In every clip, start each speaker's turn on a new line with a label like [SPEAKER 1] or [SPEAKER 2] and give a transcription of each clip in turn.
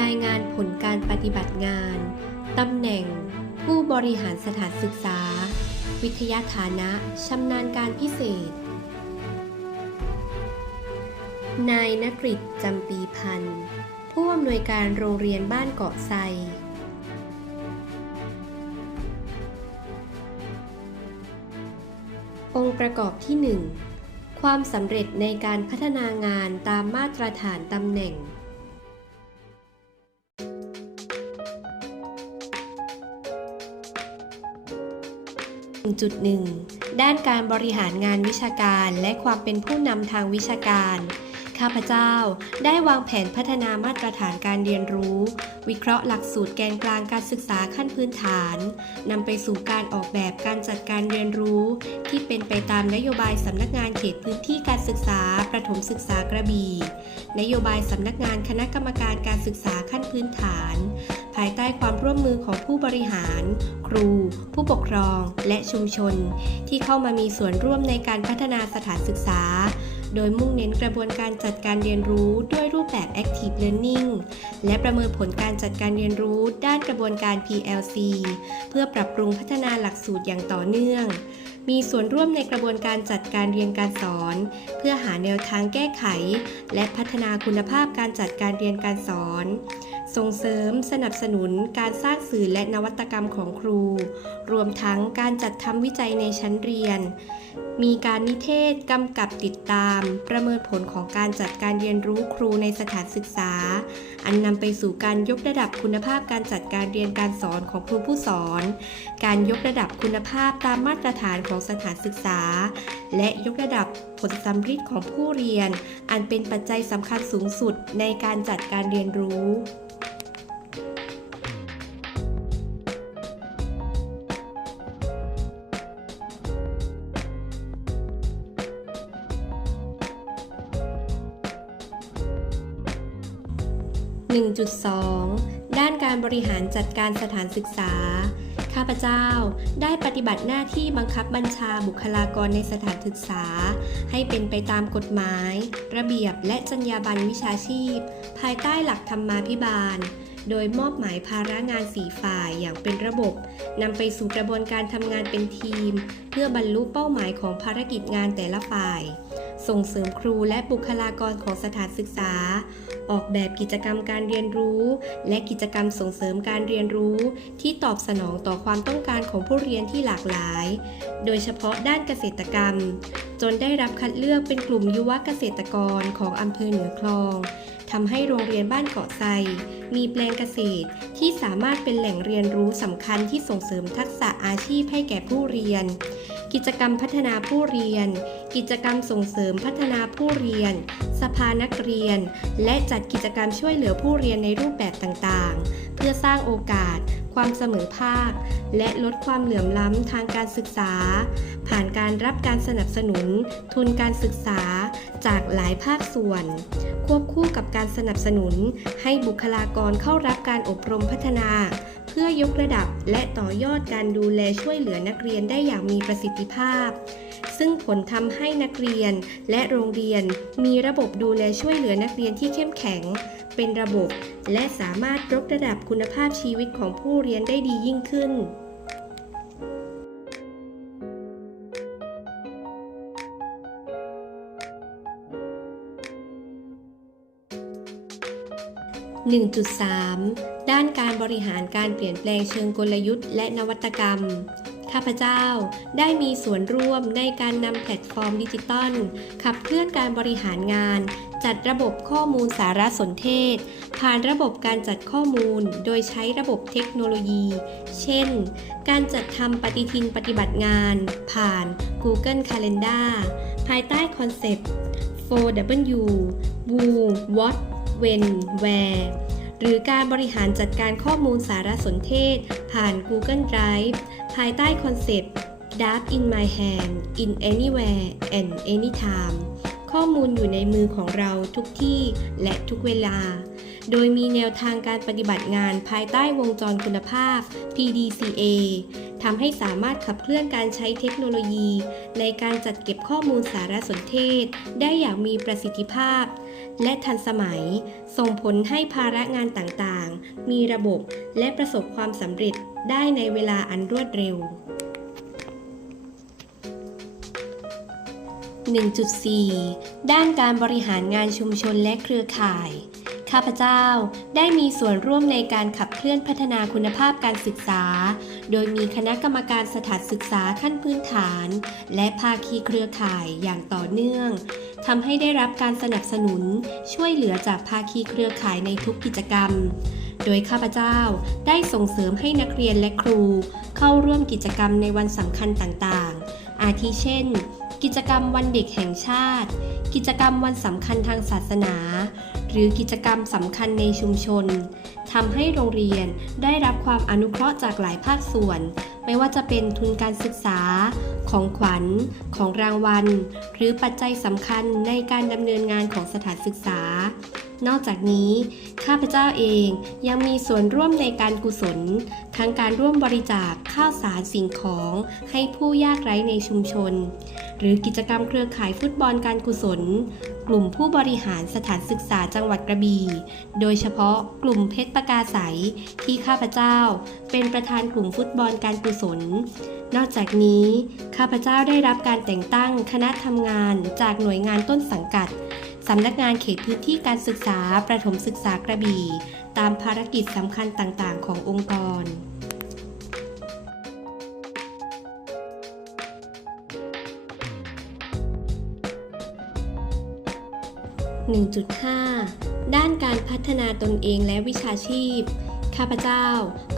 [SPEAKER 1] รายงานผลการปฏิบัติงาน ตำแหน่ง ผู้บริหารสถานศึกษา วิทยาฐานะชำนาญการพิเศษ นายนกฤษจำปีพันธ์ ผู้อำนวยการโรงเรียนบ้านเกาะไซองค์ประกอบที่ 1 ความสำเร็จในการพัฒนางานตามมาตรฐานตำแหน่ง 1.1 ด้านการบริหารงานวิชาการและความเป็นผู้นำทางวิชาการ ข้าพเจ้าได้วางแผนพัฒนามาตรฐานการเรียนรู้ วิเคราะห์หลักสูตรแกนกลางการศึกษาขั้นพื้นฐานนำไปสู่การออกแบบการจัดการเรียนรู้ ที่เป็นไปตามนโยบายสำนักงานเขตพื้นที่การศึกษาประถมศึกษากระบี่นโยบายสำนักงานคณะกรรมการการศึกษาขั้นพื้นฐาน ภายใต้ความร่วมมือของผู้บริหาร ครู ผู้ปกครอง และชุมชน ที่เข้ามามีส่วนร่วมในการพัฒนาสถานศึกษา โดยมุ่งเน้นกระบวนการจัดการเรียนรู้ด้วยรูปแบบ Active Learning และประเมินผลการจัดการเรียนรู้ด้านกระบวนการ PLC เพื่อปรับปรุงพัฒนาหลักสูตรอย่างต่อเนื่อง มีส่วนร่วมในกระบวนการจัดการเรียนการสอน เพื่อหาแนวทางแก้ไข และพัฒนาคุณภาพการจัดการเรียนการสอน ส่งเสริมสนับสนุนการสร้างสื่อและนวัตกรรมของครู รวมทั้งการจัดทำวิจัยในชั้นเรียน มีการนิเทศกำกับติดตาม ประเมินผลของการจัดการเรียนรู้ครูในสถานศึกษา อันนำไปสู่การยกระดับคุณภาพการจัดการเรียนการสอนของครูผู้สอน การยกระดับคุณภาพตามมาตรฐานของสถานศึกษา และยกระดับผลสัมฤทธิ์ของผู้เรียน อันเป็นปัจจัยสำคัญสูงสุดในการจัดการเรียนรู้ 1.2 ด้านการบริหารจัดการสถานศึกษา ข้าพเจ้าได้ปฏิบัติหน้าที่บังคับบัญชาบุคลากรในสถานศึกษา ให้เป็นไปตามกฎหมาย ระเบียบและจรรยาบรรณวิชาชีพ ภายใต้หลักธรรมาภิบาล โดยมอบหมายภาระงานสีฝ่ายอย่างเป็นระบบนำไปสู่กระบวนการทำงานเป็นทีม เพื่อบรรลุเป้าหมายของภารกิจงานแต่ละฝ่าย ส่งเสริมครูและบุคลากรของสถานศึกษา ออกแบบกิจกรรมการเรียนรู้ และกิจกรรมส่งเสริมการเรียนรู้ ที่ตอบสนองต่อความต้องการของผู้เรียนที่หลากหลาย โดยเฉพาะด้านเกษตรกรรม จนได้รับคัดเลือกเป็นกลุ่มยุวเกษตรกรของอำเภอเหนือคลอง ทำให้โรงเรียนบ้านเกาะไซมีแปลงเกษตรที่สามารถเป็นแหล่งเรียนรู้สำคัญที่ส่งเสริมทักษะอาชีพให้แก่ผู้เรียน กิจกรรมพัฒนาผู้เรียน กิจกรรมส่งเสริมพัฒนาผู้เรียน สภานักเรียน และจัดกิจกรรมช่วยเหลือผู้เรียนในรูปแบบต่างๆ เพื่อสร้างโอกาส ความเสมอภาค และลดความเหลื่อมล้ำทางการศึกษา ผ่านการรับการสนับสนุน ทุนการศึกษา จากหลายภาคส่วน ควบคู่กับการสนับสนุนให้บุคลากรเข้ารับการอบรมพัฒนา เพื่อยกระดับและต่อยอดการดูแลช่วยเหลือนักเรียนได้อย่างมีประสิทธิภาพ ซึ่งผลทำให้นักเรียนและโรงเรียน มีระบบดูแลช่วยเหลือนักเรียนที่เข้มแข็ง เป็นระบบ และสามารถยกระดับคุณภาพชีวิตของผู้เรียนได้ดียิ่งขึ้น 1.3 ด้านการบริหารการเปลี่ยนแปลงเชิงกลยุทธ์และนวัตกรรม ข้าพเจ้าได้มีส่วนร่วมในการนำแพลตฟอร์มดิจิตอลขับเคลื่อนการบริหารงาน จัดระบบข้อมูลสารสนเทศ ผ่านระบบการจัดข้อมูล โดยใช้ระบบเทคโนโลยี เช่น การจัดทำปฏิทินปฏิบัติงาน ผ่าน Google Calendar ภายใต้คอนเซปต์ 4W Who What When Where หรือการบริหารจัดการข้อมูลสารสนเทศ ผ่าน Google Drive ภายใต้คอนเซปต์ Data in my hand in anywhere and anytime ข้อมูลอยู่ในมือของเราทุกที่และทุกเวลา โดยมีแนวทางการปฏิบัติงานภายใต้วงจรคุณภาพ PDCA ทำให้สามารถขับเคลื่อนการใช้เทคโนโลยี ในการจัดเก็บข้อมูลสารสนเทศ ได้อย่างมีประสิทธิภาพ และทันสมัย ส่งผลให้ภาระงานต่างๆ มีระบบและประสบความสำเร็จได้ในเวลาอันรวดเร็ว 1.4 ด้านการบริหารงานชุมชนและเครือข่าย ข้าพเจ้าได้มีส่วนร่วมในการขับเคลื่อนพัฒนาคุณภาพการศึกษา โดยมีคณะกรรมการสถานศึกษาขั้นพื้นฐาน และภาคีเครือข่ายอย่างต่อเนื่องทำให้ได้รับการสนับสนุนช่วยเหลือจากภาคีเครือข่ายในทุกกิจกรรม โดยข้าพเจ้าได้ส่งเสริมให้นักเรียนและครู เข้าร่วมกิจกรรมในวันสำคัญต่างๆ อาทิเช่น กิจกรรมวันเด็กแห่งชาติ กิจกรรมวันสำคัญทางศาสนา หรือกิจกรรมสำคัญในชุมชนทำให้โรงเรียนได้รับความอนุเคราะห์จากหลายภาคส่วน ไม่ว่าจะเป็นทุนการศึกษา ของขวัญ ของรางวัล หรือปัจจัยสำคัญในการดำเนินงานของสถานศึกษา นอกจากนี้ ข้าพเจ้าเองยังมีส่วนร่วมในการกุศล ทั้งการร่วมบริจาคข้าวสารสิ่งของให้ผู้ยากไร้ในชุมชน หรือกิจกรรมเครือข่ายฟุตบอลการกุศล กลุ่มผู้บริหารสถานศึกษาจังหวัดกระบี่ โดยเฉพาะกลุ่มเพชรประกาใสที่ข้าพเจ้า เป็นประธานกลุ่มฟุตบอลการกุศล นอกจากนี้ ข้าพเจ้าได้รับการแต่งตั้งคณะทำงานจากหน่วยงานต้นสังกัดสำนักงานเขตพื้นที่การศึกษาประถมศึกษากระบี่ ตามภารกิจสำคัญต่างๆ ขององค์กร 1.5 ด้านการพัฒนาตนเองและวิชาชีพ ข้าพเจ้า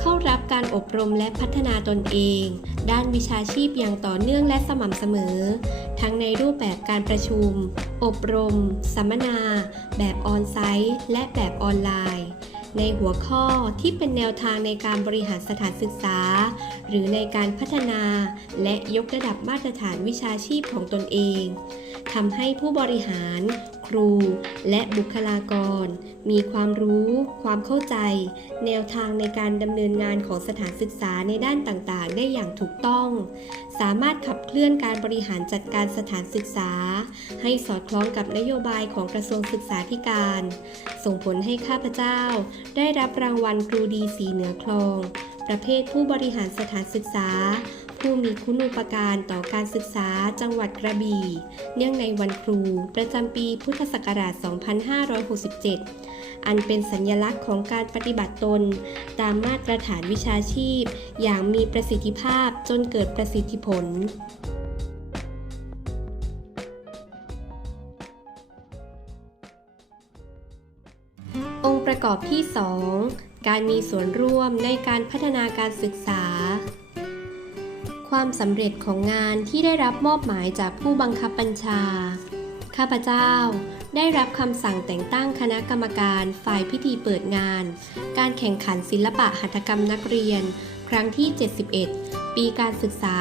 [SPEAKER 1] เข้ารับการอบรมและพัฒนาตนเอง ด้านวิชาชีพอย่างต่อเนื่องและสม่ำเสมอ ทั้งในรูปแบบการประชุม อบรม สัมมนา แบบออนไซต์ และแบบออนไลน์ ในหัวข้อที่เป็นแนวทางในการบริหารสถานศึกษา หรือในการพัฒนา และยกระดับมาตรฐานวิชาชีพของตนเองทำให้ผู้บริหาร ครู และบุคลากร มีความรู้ ความเข้าใจ แนวทางในการดำเนินงานของสถานศึกษาในด้านต่างๆ ได้อย่างถูกต้อง สามารถขับเคลื่อนการบริหารจัดการสถานศึกษา ให้สอดคล้องกับนโยบายของกระทรวงศึกษาธิการ ส่งผลให้ข้าพเจ้า ได้รับรางวัลครูดีสีเหนือคลอง ประเภทผู้บริหารสถานศึกษา ผู้มีคุณูปการต่อการศึกษาจังหวัดกระบี่ เนื่องในวันครู ประจำปีพุทธศักราช 2567 อันเป็นสัญลักษณ์ของการปฏิบัติตน ตามมาตรฐานวิชาชีพ อย่างมีประสิทธิภาพจนเกิดประสิทธิผลองค์ประกอบที่ 2 การมีส่วนร่วมในการพัฒนาการศึกษา ความสำเร็จของงานที่ได้รับมอบหมายจากผู้บังคับบัญชา ข้าพเจ้าได้รับคำสั่งแต่งตั้งคณะกรรมการฝ่ายพิธีเปิดงาน การแข่งขันศิลปะหัตถกรรมนักเรียน ครั้งที่ 71 ปีการศึกษา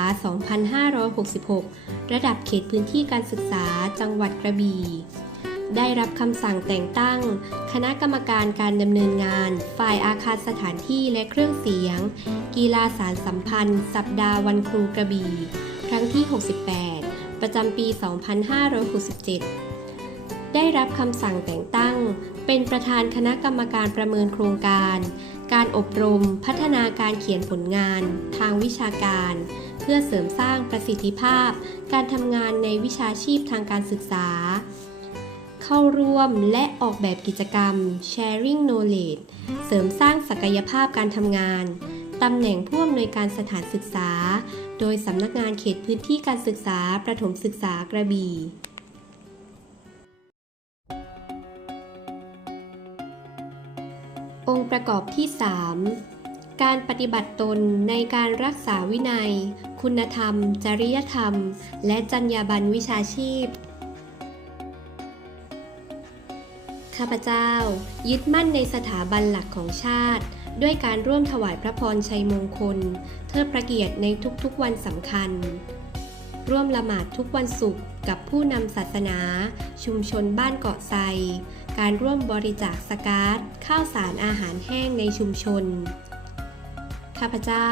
[SPEAKER 1] 2566 ระดับเขตพื้นที่การศึกษาจังหวัดกระบี่ ได้รับคำสั่งแต่งตั้ง คณะกรรมการการดำเนินงาน ฝ่ายอาคารสถานที่และเครื่องเสียง กีฬาสารสัมพันธ์ สัปดาห์วันครูกระบี่ ครั้งที่ 68 ประจำปี 2567 ได้รับคำสั่งแต่งตั้ง เป็นประธานคณะกรรมการประเมินโครงการ การอบรม พัฒนาการเขียนผลงาน ทางวิชาการ เพื่อเสริมสร้างประสิทธิภาพ การทำงานในวิชาชีพทางการศึกษา เข้าร่วมและออกแบบกิจกรรม Sharing Knowledge เสริมสร้างศักยภาพการทำงาน ตำแหน่งผู้อำนวยการสถานศึกษา โดยสำนักงานเขตพื้นที่การศึกษา ประถมศึกษากระบี่องค์ประกอบที่ 3 การปฏิบัติตนในการรักษาวินัย คุณธรรม จริยธรรม และจรรยาบรรณวิชาชีพ ข้าพเจ้า ยึดมั่นในสถาบันหลักของชาติ ด้วยการร่วมถวายพระพรชัยมงคล เทิดพระเกียรติในทุกๆวันสำคัญ ร่วมละหมาดทุกวันศุกร์กับผู้นำศาสนา ชุมชนบ้านเกาะไซ การร่วมบริจาคสการ์ดข้าวสารอาหารแห้งในชุมชน ข้าพเจ้า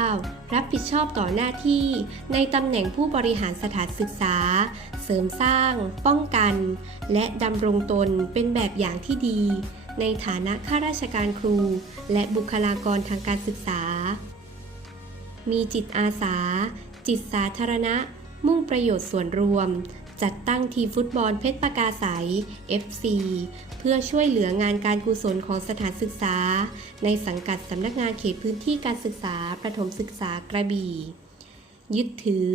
[SPEAKER 1] รับผิดชอบต่อหน้าที่ในตำแหน่งผู้บริหารสถานศึกษา เสริมสร้าง ป้องกัน และดำรงตนเป็นแบบอย่างที่ดี ในฐานะข้าราชการครู และบุคลากรทางการศึกษา มีจิตอาสา จิตสาธารณะ มุ่งประโยชน์ส่วนรวม จัดตั้งทีมฟุตบอลเพชรประกาสาย FC เพื่อช่วยเหลืองานการกุศลของสถานศึกษา ในสังกัดสำนักงานเขตพื้นที่การศึกษาประถมศึกษากระบี่ ยึดถือ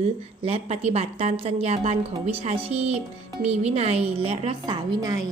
[SPEAKER 1] และปฏิบัติตามจรรยาบรรณของวิชาชีพ มีวินัยและรักษาวินัย